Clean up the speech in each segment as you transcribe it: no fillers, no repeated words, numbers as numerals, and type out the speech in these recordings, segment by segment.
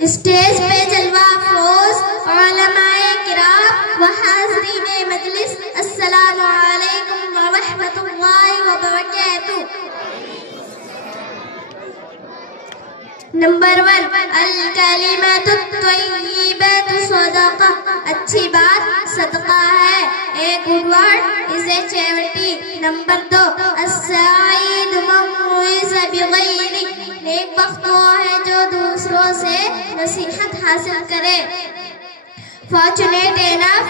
Stage پہ جلوہ افروز علماء کرام و حاضرین مجلس، السلام علیکم ورحمۃ اللہ وبرکاتہ۔ نمبر 1، الکلمۃ الطیبۃ صدقہ، اچھی بات صدقہ ہے۔ A good word is a charity۔ Number 2، السعید من وعظ بغیرہ، نیک بخت وہ ہے جو دوسروں سے نصیحت حاصل کرے۔ Fortunate enough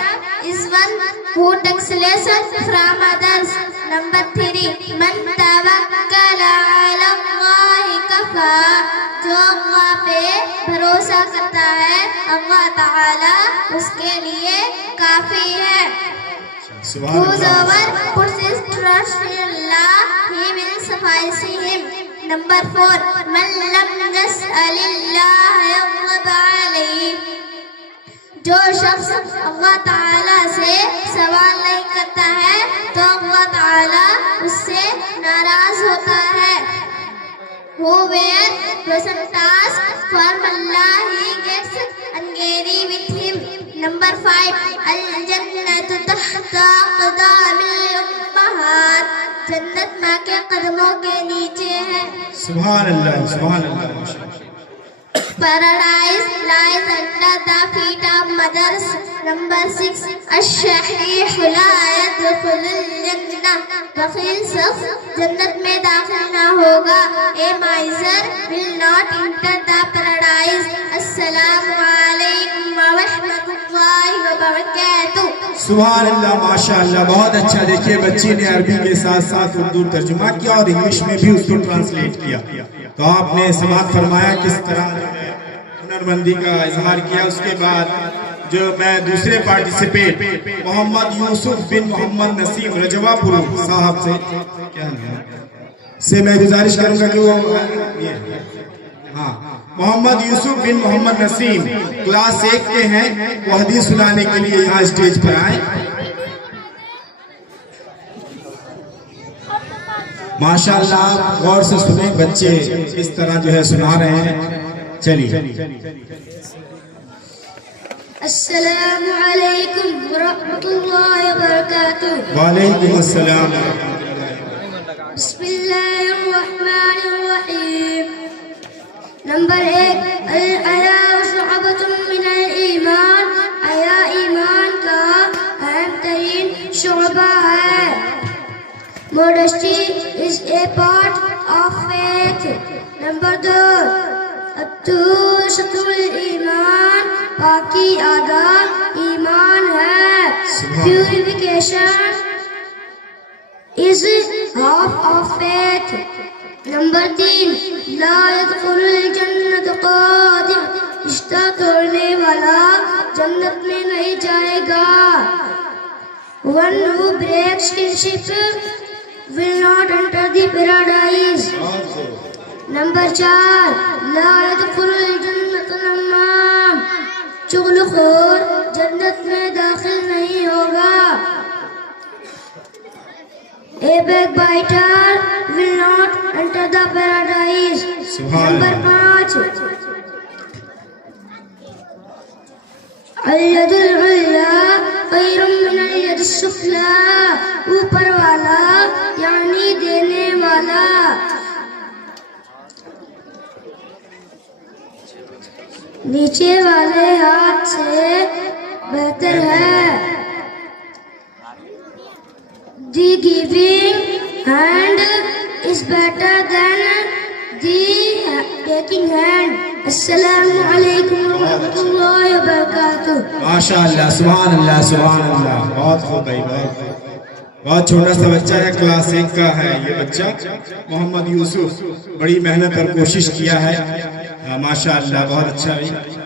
is one who takes lesson from others۔ Number 3، من توکل علی اللہ کفا، جو اللہ پہ بھروسہ کرتا ہے اللہ تعالی اس کے لیے کافی ہے۔ Whosoever puts his trust in Allah, he will suffice him۔ Number 4، من لم يسأل اللہ یغضب علیہ، جو شخص اللہ تعالیٰ سے سوال نہیں کرتا ہے تو اللہ تعالیٰ اس سے ناراض ہوتا ہے۔ Whoever doesn't ask from Allah, he gets angry with him۔ Number 5، الجنت تحت اقدام الامہات، جنت ماں کے قدموں کے نیچے ہے۔ سبحان اللہ، سبحان اللہ۔ Paradise lies under the feet of mothers۔ Number 6، الشحیح لا يدخل الجنہ، بخیل شخص جنت میں داخل نہ ہوگا۔ A miser will not enter the paradise۔ السلام علیکم ورحمۃ اللہ وبرکاتہ۔ سبحان اللہ، ماشاء اللہ، بہت اچھا۔ دیکھیے بچی نے عربی کے ساتھ ساتھ اردو ترجمہ کیا اور انگلش میں بھی اس کو ٹرانسلیٹ کیا، تو آپ نے سماعت فرمایا کس طرح ہنر مندی کا اظہار کیا۔ اس کے بعد جو میں دوسرے پارٹیسپیٹ محمد یوسف بن محمد نسیم رجوہ پور صاحب سے میں گزارش کروں گا کہ وہ محمد یوسف بن محمد نسیم کلاس 1 کے ہیں، وہ حدیث سنانے کے لیے یہاں اسٹیج پر آئے۔ ماشاءاللہ، آپ غور سے سنیں، بچے اس طرح جو ہے سنا رہے ہیں۔ چلیے۔ السلام علیکم ورحمۃ اللہ وبرکاتہ۔ وعلیکم السلام۔ بسم اللہ الرحمن الرحیم۔ نمبر 1، الحیاء شعبۃ من الایمان، حیا ایمان کا اہم ترین شعبہ ہے۔ Modesty is a part of faith۔ Number 2، الطہور شطر الایمان، پاکی آدھا ایمان ہے۔ Purification is half of faith۔ Number 3، لا يدخل الجنت قادح، رشتہ توڑنے والا جنت میں نہیں جائے گا۔ One who breaks kinship will not enter the paradise۔ Number 4، لا يدخل الجنت نمام، چغل خور جنت میں داخل نہیں ہوگا۔ A backbiter will not enter the paradise۔ Number 5، الید العلیٰ خیر من الید السفلیٰ، اوپر والا یعنی دینے والا نیچے والے ہاتھ سے بہتر ہے۔ The giving hand is better than the taking hand۔ السلام علیکم ورحمۃ اللہ وبرکاتہ۔ ماشاءاللہ، سبحان اللہ، سبحان اللہ، بہت خوب بھائی، بہت چھوٹا سا بچہ ہے، کلاس 1 کا ہے یہ بچہ محمد یوسف، بڑی محنت اور کوشش کیا ہے۔ ماشاءاللہ، بہت اچھا ہے۔